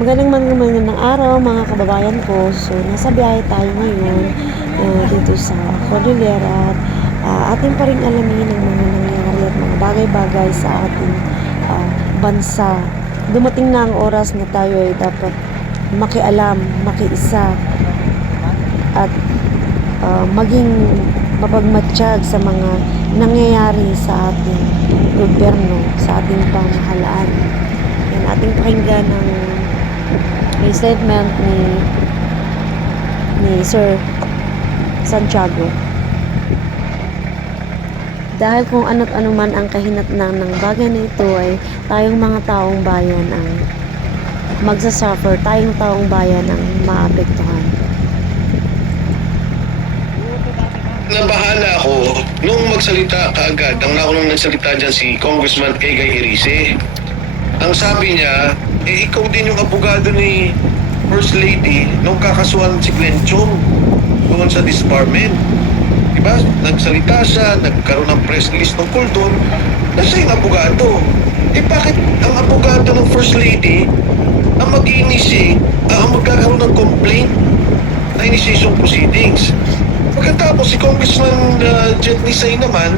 Magandang araw mga kababayan ko. So, nasa biyahe tayo ngayon dito sa Cordillera at atin pa rin alamin ang mga nangyayari at mga bagay-bagay sa ating bansa. Dumating na ang oras na tayo ay dapat makialam, makiisa at maging mapagmatsyag sa mga nangyayari sa ating gobyerno, sa ating pamahalaan. Yan, ating pakinggan ng statement ni Sir Santiago. Dahil kung ano't ano man ang kahinatnan ng bagay na ito ay tayong mga taong bayan ang magsasuffer, tayong taong bayan ang maapektuhan. Nabahala ako nung magsalita kaagad. Ang naunang nagsalita dyan si Congressman Egay Erice. Ang sabi niya, ikaw din yung abogado ni First Lady nung kakasuhan si Glenn Chong doon sa disbarment. Diba? Nagsalita siya, nagkaroon ng press release tungkol doon na siya yung abogado. Bakit ang abogado ng First Lady ang mag-i-initiate, ang magkakaroon ng complaint na initiation proceedings? Pagkatapos si Congressman Jet Nisay naman,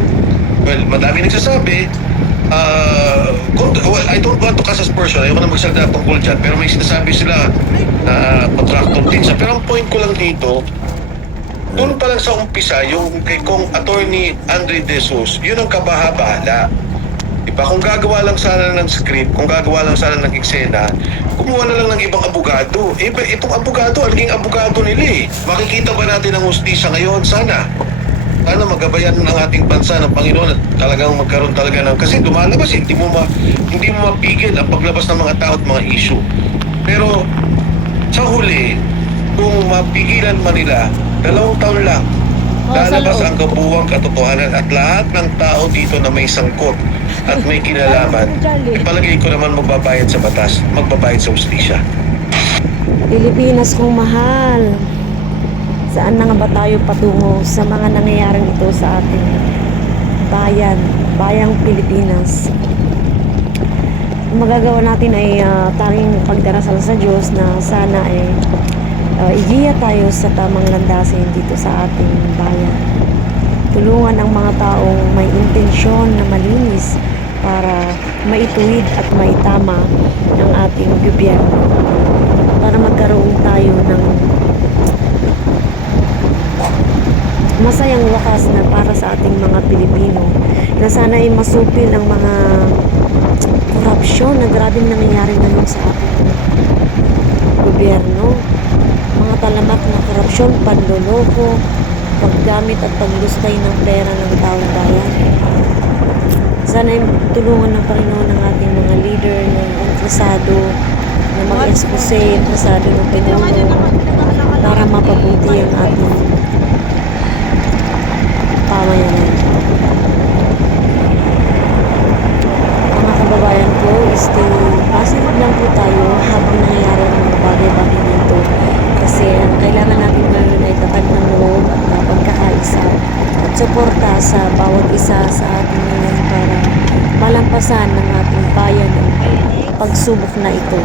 well, madami nagsasabi, I don't want to cast aspersion, ayaw ko na magsalita tungkol dyan, pero may sinasabi sila na contractor din siya. Pero ang point ko lang dito, doon pa lang sa umpisa, yung kay Kong Attorney Andre De Jesus, yun ang kabaha-bahala. Diba? Kung gagawa lang sana ng script, kung gagawa lang sana ng eksena, kumuha na lang ng ibang abogado. Itong abogado, alaging abogado nila eh. Makikita ba natin ang hustisya ngayon? Sana magabayan ng ating bansa ng Panginoon at talagang magkaroon talaga ng, kasi lumalabas hindi mo mapigil ang paglabas ng mga tao at mga issue. Pero sa huli, kung mapigilan man nila, 2 taon lang lalabas ang kabuuang katotohanan at lahat ng tao dito na may sangkot at may kinalaman, ipalagay ko naman magbabayad sa batas, magbabayad sa hustisya. Pilipinas kong mahal, saan na nga ba tayo patungo sa mga nangyayaring ito sa ating bayang Pilipinas? Ang magagawa natin ay tanging pagdarasal sa Diyos na sana ay igiya tayo sa tamang landasin dito sa ating bayan. Tulungan ang mga taong may intensyon na malinis para maituwid at maitama ng ating gobyerno, para magkaroon tayo ng masayang wakas na para sa ating mga Pilipino, na sana ay masupil ang mga korupsyon na grabing nangyayari ngayon sa ating gobyerno. Mga talamak na korupsyon, panloloko, paggamit at paglustay ng pera ng taong bayan. Sana ay tulungan ng Panginoon ng ating mga leader na interesado na mag-expose, interesado ng Panginoon para mapabuti ang ating pamayanan. Mga kababayan ko, stay positive lang po tayo habang nangyayari ang mga bagay-bagay nito, kasi ang kailangan natin ngayon ay tatag ng loob at pagkakaisa at suporta sa bawat isa sa ating ngayon para malampasan ng ating bayan ang pagsubok na ito.